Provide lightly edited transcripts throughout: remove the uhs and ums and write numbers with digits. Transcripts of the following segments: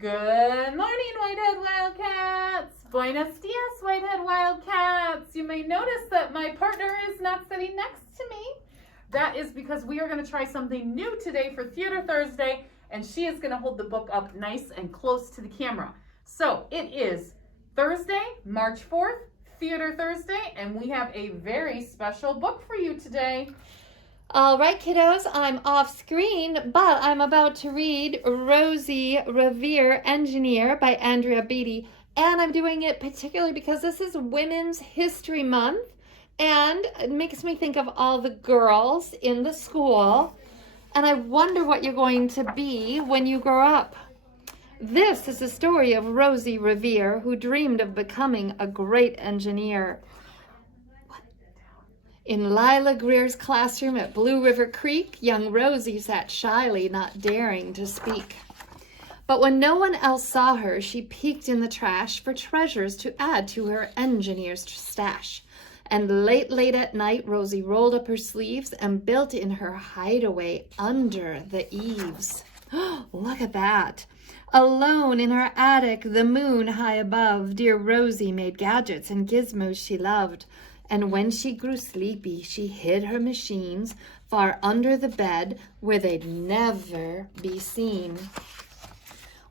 Good morning, Whitehead Wildcats. Buenos dias, Whitehead Wildcats. You may notice that my partner is not sitting next to me. That is because we are going to try something new today for Theater Thursday, and she is going to hold the book up nice and close to the camera. So it is Thursday, March 4th, Theater Thursday, and we have a very special book for you today. All right, kiddos, I'm off screen, but I'm about to read Rosie Revere, Engineer by Andrea Beatty. And I'm doing it particularly because this is Women's History Month, and it makes me think of all the girls in the school. And I wonder what you're going to be when you grow up. This is the story of Rosie Revere, who dreamed of becoming a great engineer. In Lila Greer's classroom at Blue River Creek, young Rosie sat shyly, not daring to speak. But when no one else saw her, she peeked in the trash for treasures to add to her engineer's stash. And late at night, Rosie rolled up her sleeves and built in her hideaway under the eaves. Look at that. Alone in her attic, the moon high above, dear Rosie made gadgets and gizmos she loved. And when she grew sleepy, she hid her machines far under the bed where they'd never be seen.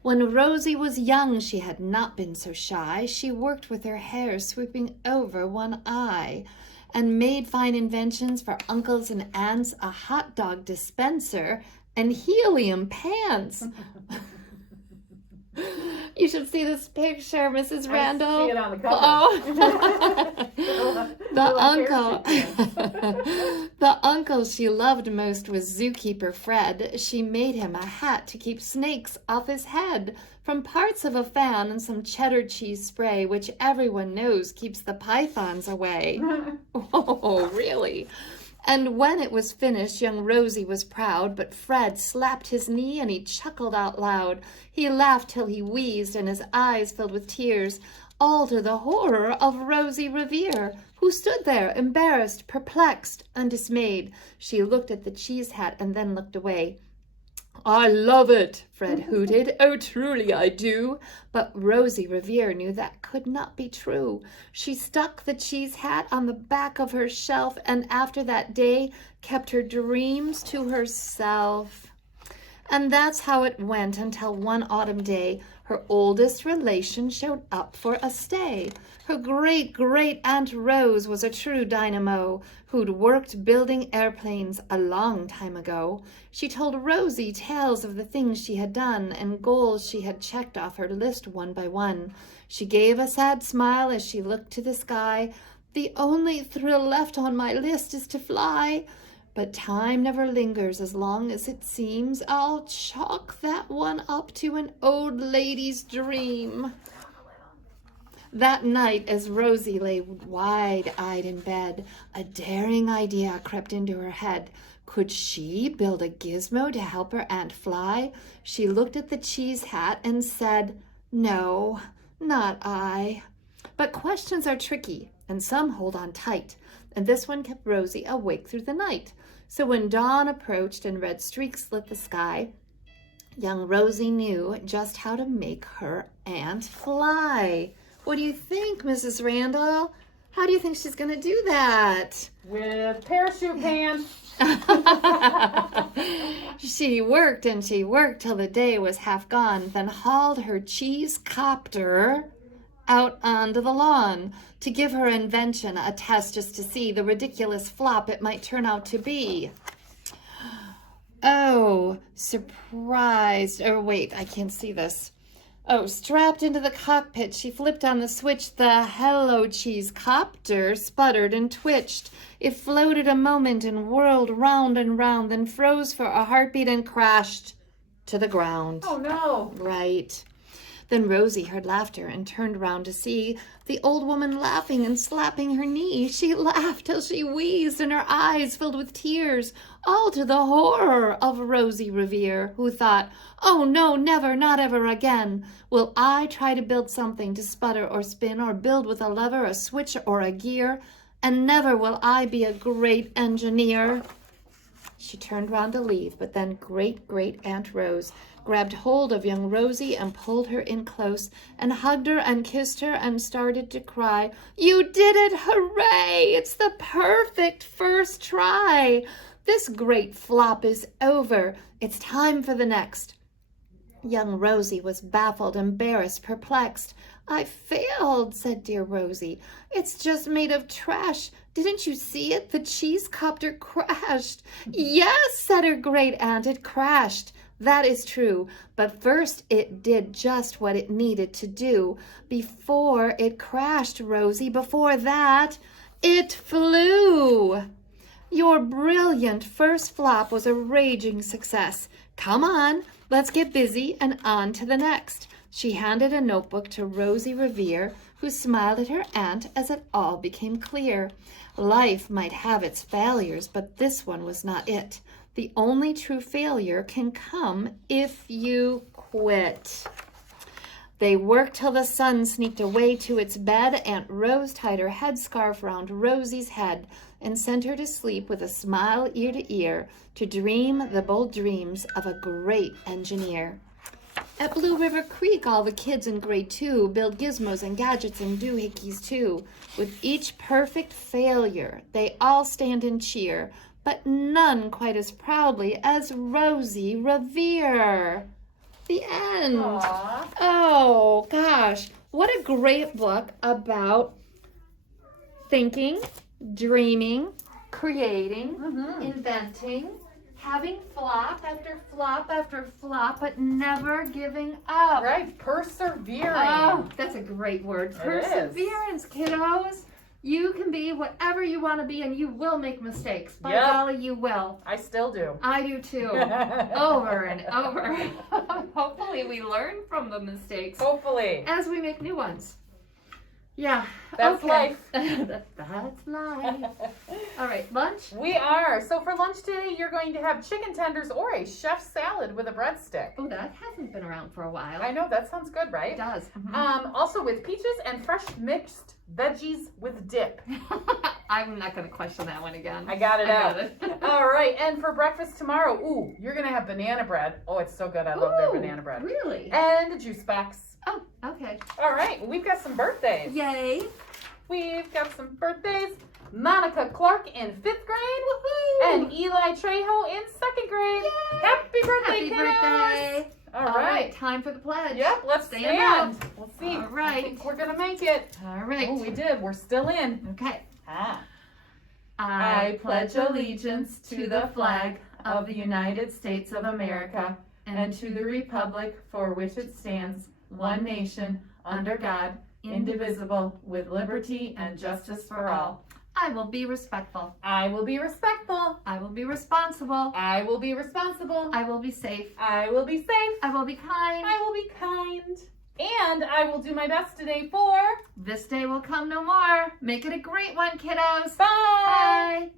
When Rosie was young, she had not been so shy. She worked with her hair sweeping over one eye and made fine inventions for uncles and aunts, a hot dog dispenser and helium pants. You should see this picture, Mrs. Randall. I see it on the cover. Oh. The uncle she loved most was zookeeper Fred. She made him a hat to keep snakes off his head from parts of a fan and some cheddar cheese spray, which everyone knows keeps the pythons away. Oh, really? And when it was finished, young Rosie was proud, but Fred slapped his knee and he chuckled out loud. He laughed till he wheezed and his eyes filled with tears, all to the horror of Rosie Revere, who stood there, embarrassed, perplexed, and dismayed. She looked at the cheese hat and then looked away. "I love it," Fred hooted. "Oh, truly I do." But Rosie Revere knew that could not be true. She stuck the cheese hat on the back of her shelf and after that day kept her dreams to herself. And that's how it went until one autumn day her oldest relation showed up for a stay. Her great-great-aunt Rose was a true dynamo who'd worked building airplanes a long time ago. She told Rosie tales of the things she had done and goals she had checked off her list one by one. She gave a sad smile as she looked to the sky. "The only thrill left on my list is to fly. But time never lingers as long as it seems. I'll chalk that one up to an old lady's dream." That night, as Rosie lay wide-eyed in bed, a daring idea crept into her head. Could she build a gizmo to help her aunt fly? She looked at the cheese hat and said, "No, not I." But questions are tricky, and some hold on tight, and this one kept Rosie awake through the night. So when dawn approached and red streaks lit the sky, young Rosie knew just how to make her aunt fly. What do you think, Mrs. Randall? How do you think she's going to do that? With parachute pants. She worked and she worked till the day was half gone, then hauled her cheese copter out onto the lawn to give her invention a test just to see the ridiculous flop it might turn out to be. Oh, surprised. Oh, wait, I can't see this. Oh, strapped into the cockpit, she flipped on the switch. The Hello Cheese copter sputtered and twitched. It floated a moment and whirled round and round, then froze for a heartbeat and crashed to the ground. Oh, no. Right. Then Rosie heard laughter and turned round to see the old woman laughing and slapping her knee. She laughed till she wheezed and her eyes filled with tears, all to the horror of Rosie Revere, who thought, "Oh no, never, not ever again will I try to build something to sputter or spin or build with a lever, a switch, or a gear, and never will I be a great engineer." She turned round to leave, but then Great Aunt Rose grabbed hold of young Rosie and pulled her in close and hugged her and kissed her and started to cry. "You did it! Hooray! It's the perfect first try! This great flop is over. It's time for the next." Young Rosie was baffled, embarrassed, perplexed. "I failed," said dear Rosie. "It's just made of trash. Didn't you see it? The cheese copter crashed." "Yes," said her great aunt, "it crashed. That is true. But first it did just what it needed to do. Before it crashed, Rosie, before that, it flew. Your brilliant first flop was a raging success. Come on, let's get busy and on to the next." She handed a notebook to Rosie Revere, who smiled at her aunt as it all became clear. Life might have its failures, but this one was not it. The only true failure can come if you quit. They worked till the sun sneaked away to its bed. Aunt Rose tied her headscarf round Rosie's head and sent her to sleep with a smile ear to ear, to dream the bold dreams of a great engineer. At Blue River Creek, all the kids in grade 2 build gizmos and gadgets and doohickeys too. With each perfect failure, they all stand and cheer, but none quite as proudly as Rosie Revere. The end. Aww. Oh, gosh. What a great book about thinking, dreaming, creating, inventing, having flop after flop after flop, but never giving up. Right, persevering. Oh, that's a great word. It Perseverance, kiddos. You can be whatever you want to be, and you will make mistakes. By Yep. golly, you will. I still do. I do too. Over and over. Hopefully we learn from the mistakes Hopefully. as we make new ones. Yeah. That's life. That's life. All right, lunch? We are. So for lunch today, you're going to have chicken tenders or a chef salad with a breadstick. Oh, that hasn't been around for a while. I know, that sounds good, It right? does. Also with peaches and fresh mixed veggies with dip. I'm not going to question that one again. I got it I out. got it. All right, and for breakfast tomorrow, ooh, you're going to have banana bread. Oh, it's so good. I love their Ooh, banana bread. Really? And a juice box. Oh, okay. All right, we've got some birthdays. Yay. We've got some birthdays. Monica Clark in 5th grade. Woohoo. And Eli Trejo in 2nd grade. Yay. Happy birthday, Happy kiddos. birthday. All right. Time for the pledge. Yep, let's stand. Let's see. All right. I think we're going to make it. All right. Oh, we did. We're still in. Okay. Ah. I pledge allegiance to the flag of the United States of America and to the republic for which it stands, one nation, under God, indivisible, with liberty and justice for all. I will be respectful. I will be respectful. I will be responsible. I will be responsible. I will be safe. I will be safe. I will be kind. I will be kind. And I will do my best today for... This day will come no more. Make it a great one, kiddos. Bye. Bye.